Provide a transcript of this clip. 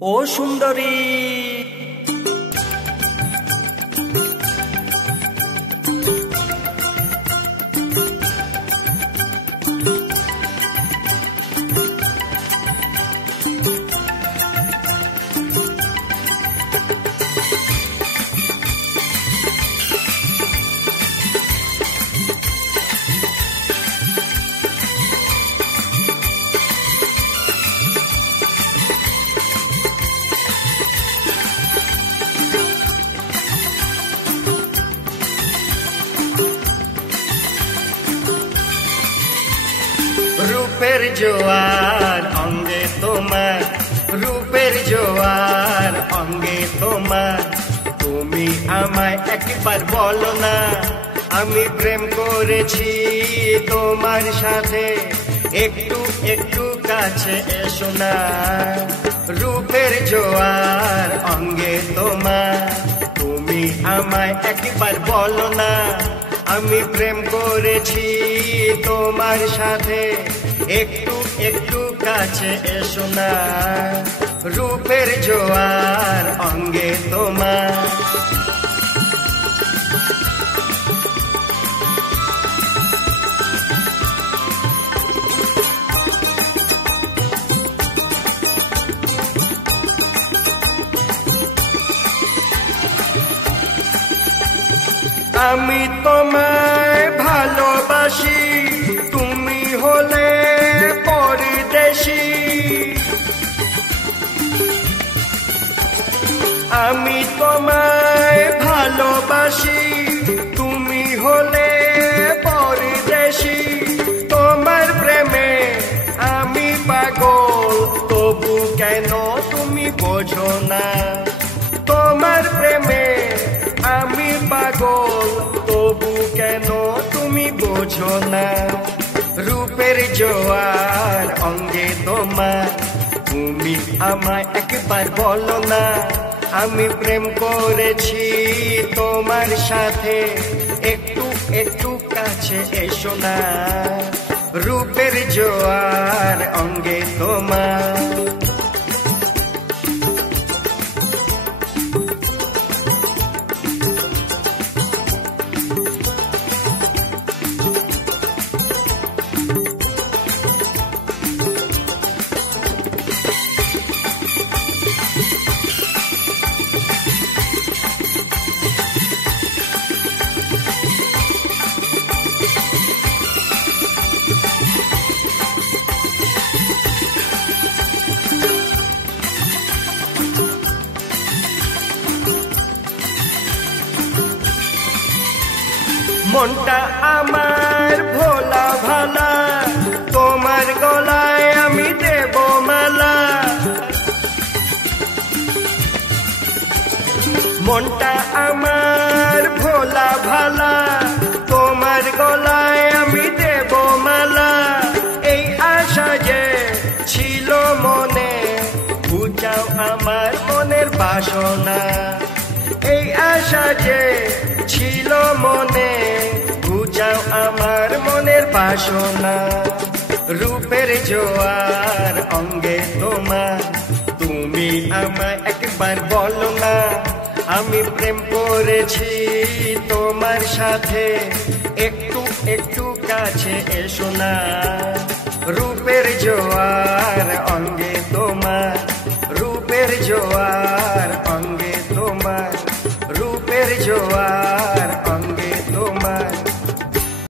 ও সুন্দরী रूपेर जोआर अंगे तोमार रूपेर जोआर अंगे तोमार तुमी आमाय एकबार बोलो ना आमी प्रेम करेছি তোমার সাথে একটু একটু কাছে এসো না रूपेर जोआर अंगे तोमार तुमी आमाय एकबार बोलो ना আমি প্রেম করেছি তোমার সাথে একটু একটু কাছে এসো না রূপের জোয়ার অঙ্গে তোমার আমি তোমায় ভালোবাসি তুমি হলে পরদেশী আমি তোমায় ভালোবাসি তুমি হলে পরদেশী তোমার প্রেমে আমি পাগল তবু কেন তুমি বোঝো না তোমার প্রেমে আমি পাগল তবু কেন তুমি বোঝো না রূপের জোয়ার অঙ্গে তোমার তুমি আমায় একবার বলো না আমি প্রেম করেছি তোমার সাথে একটু একটু কাছে এসো না রূপের জোয়ার অঙ্গে তোমার মনটা আমার ভোলা ভালা তোমার গলায় আমি দেব মালা মনটা আমার ভোলা ভালা তোমার গলায় আমি দেব মালা এই আশা যে ছিল মনে বুঝাও আমার মনের বাসনা এই আশা যে ছিল মনে বুঝাও আমার মনের বাসনা রূপের জোয়ার অঙ্গে তোমার তুমি আমায় একবার বলো না আমি প্রেম করেছি তোমার সাথে একটু একটু কাছে এসো না রূপের জোয়ার অঙ্গে তোমার রূপের জোয়ার অঙ্গে তোমার রূপের জোয়ার